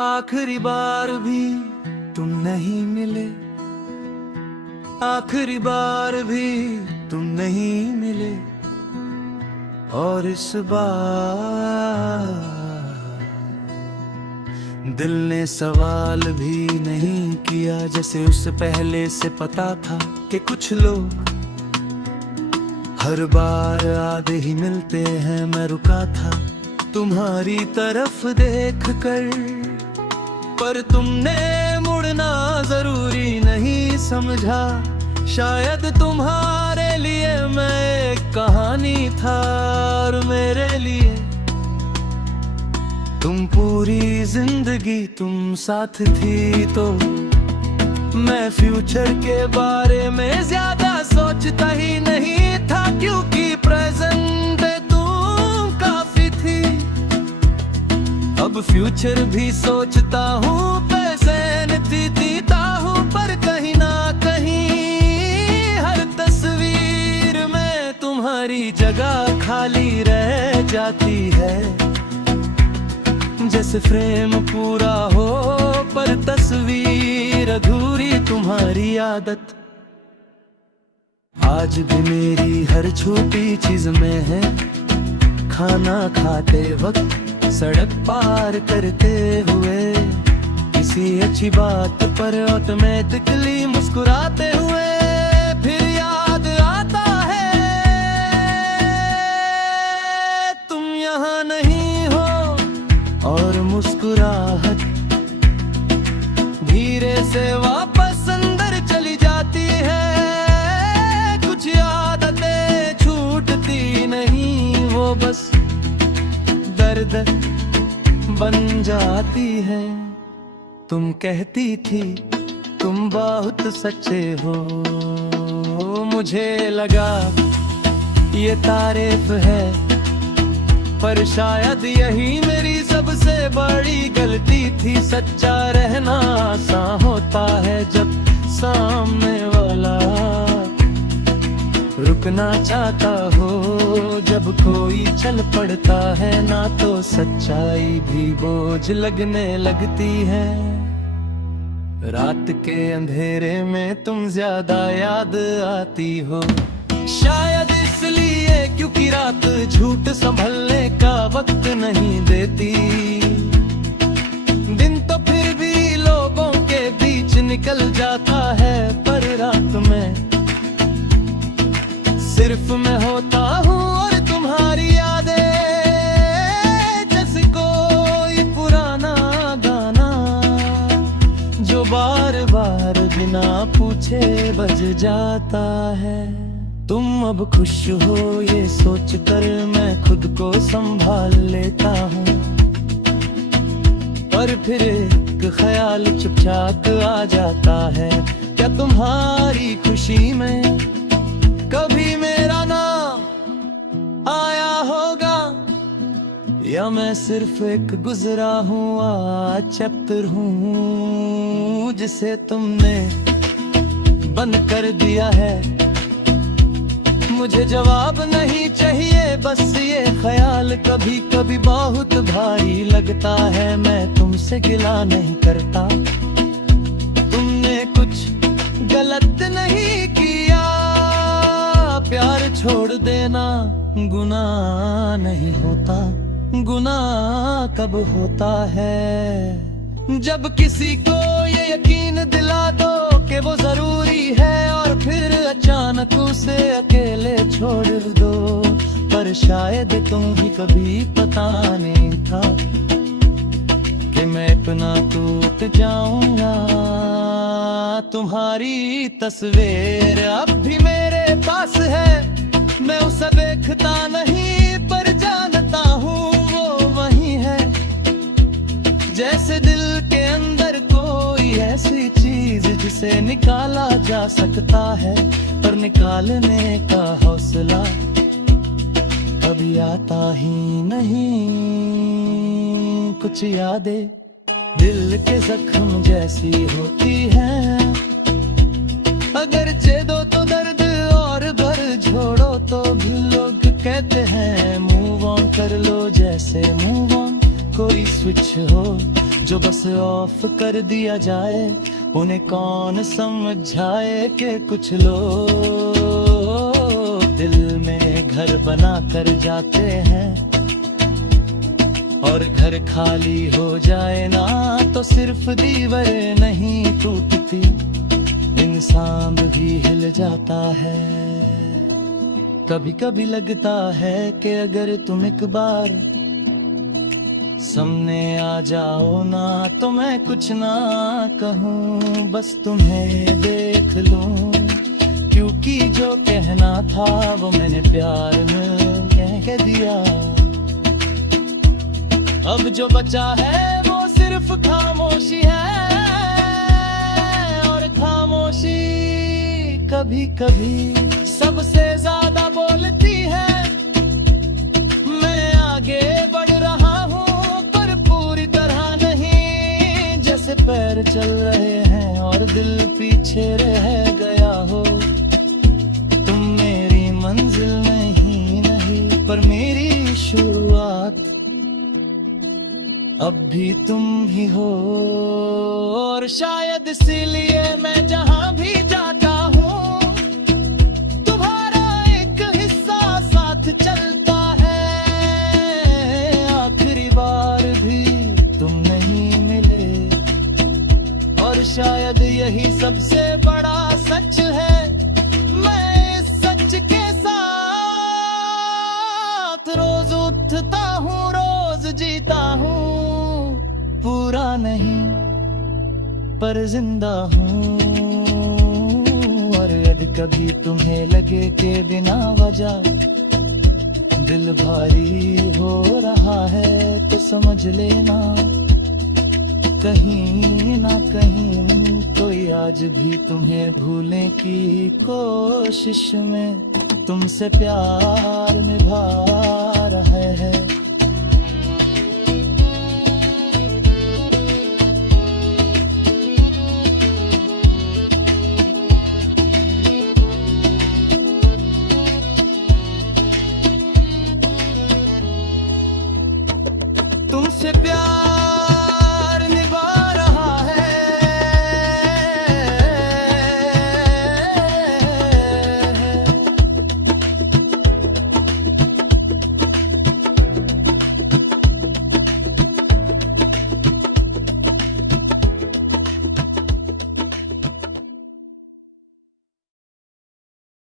आखिरी बार भी तुम नहीं मिले, आखिरी बार भी तुम नहीं मिले। और इस बार दिल ने सवाल भी नहीं किया, जैसे उससे पहले से पता था कि कुछ लोग हर बार आधे ही मिलते हैं। मैं रुका था तुम्हारी तरफ देख कर, पर तुमने मुड़ना जरूरी नहीं समझा। शायद तुम्हारे लिए मैं एक कहानी था और मेरे लिए तुम पूरी जिंदगी। तुम साथ थी तो मैं फ्यूचर के बारे में ज्यादा सोचता ही नहीं था, क्योंकि प्रेजेंट तुम काफी थी। अब फ्यूचर भी सोचता हूँ, प्रेजेंट जीता हूँ, पर कहीं ना कहीं हर तस्वीर में तुम्हारी जगह खाली रह जाती है। जैसे फ्रेम पूरा हो पर तस्वीर अधूरी, तुम्हारी आदत आज भी मेरी हर छोटी चीज में है। खाना खाते वक्त, सड़क पार करते हुए, किसी अच्छी बात पर ऑटोमेटिकली मुस्कुराते हुए, फिर याद आता है तुम यहाँ नहीं हो। और मुस्कुराहट धीरे से वापस अंदर चली जाती है। कुछ आदतें छूटती नहीं, वो बस दर्द बन जाती है। तुम कहती थी तुम बहुत सच्चे हो, मुझे लगा ये तारीफ है, पर शायद यही मेरी सबसे बड़ी गलती थी। सच्चा रहना आसान होता है जब सामने वाला रुकना चाहता हो। जब कोई चल पड़ता है ना, तो सच्चाई भी बोझ लगने लगती है। रात के अंधेरे में तुम ज्यादा याद आती हो, शायद इसलिए क्योंकि रात झूठ संभलने का वक्त नहीं देती। दिन तो फिर भी लोगों के बीच निकल जाता है, पर रात में सिर्फ मैं होता हूँ और तुम्हारी यादें जैसे कोई पुराना गाना, जो बार बार बिना पूछे बज जाता है। तुम अब खुश हो ये सोचकर मैं खुद को संभाल लेता हूँ, पर फिर एक ख्याल चुपचाप आ जाता है। क्या तुम्हारी खुशी में कभी मेरा नाम आया होगा, या मैं सिर्फ एक गुजरा हुआ चैप्टर हूँ जिसे तुमने बंद कर दिया है। मुझे जवाब नहीं चाहिए, बस ये ख्याल कभी कभी बहुत भारी लगता है। मैं तुमसे गिला नहीं करता, तुमने कुछ गलत नहीं किया। प्यार छोड़ देना गुनाह नहीं होता, गुनाह कब होता है जब किसी को ये यकीन दिला दो कि वो जरूरी है, और फिर अचानक उसे अकेले छोड़ दो। पर शायद तुम भी कभी पता नहीं था कि मैं इतना टूट जाऊंगा। तुम्हारी तस्वीर अब भी मेरे पास है, मैं उसे देखता नहीं पर जानता हूँ वो वही है। जैसे दिल के अंदर कोई ऐसी चीज जिसे निकाला जा सकता है, पर निकालने का हौसला कभी आता ही नहीं। कुछ यादें दिल के जख्म जैसी होती हैं, अगर दो तो दर्द और भर छोड़ो तो भी लोग कहते हैं मूव ऑन कर लो, जैसे मूव ऑन कोई स्विच हो जो बस ऑफ कर दिया जाए। उन्हें कौन समझाए कि कुछ लोग दिल में घर बना कर जाते हैं, और घर खाली हो जाए ना तो सिर्फ दीवारें नहीं टूटती, इंसान भी हिल जाता है। कभी कभी लगता है कि अगर तुम एक बार सामने आ जाओ ना तो मैं कुछ ना कहूँ, बस तुम्हें देख लूं, क्योंकि जो कहना था वो मैंने प्यार में कह दिया। अब जो बचा है वो सिर्फ खामोशी है, और खामोशी कभी कभी सबसे ज्यादा बोलती है। मैं आगे बढ़ रहा हूँ पर पूरी तरह नहीं, जैसे पैर चल रहे हैं और दिल पीछे रह गया हो। तुम मेरी मंजिल नहीं पर मेरी शुरुआत अब भी तुम ही हो, और शायद इसीलिए मैं जहां भी जाता हूँ तुम्हारा एक हिस्सा साथ चलता है। आखिरी बार भी तुम नहीं मिले, और शायद यही सबसे बड़ा सच है। मैं इस सच के साथ रोज उठता हूँ, रोज जीता हूँ, पूरा नहीं पर जिंदा हूँ। और यदि कभी तुम्हें लगे कि बिना वजह दिल भारी हो रहा है तो समझ लेना कहीं ना कहीं कोई आज भी तुम्हें भूलने की कोशिश में तुमसे प्यार निभा रहा है। तुमसे प्यार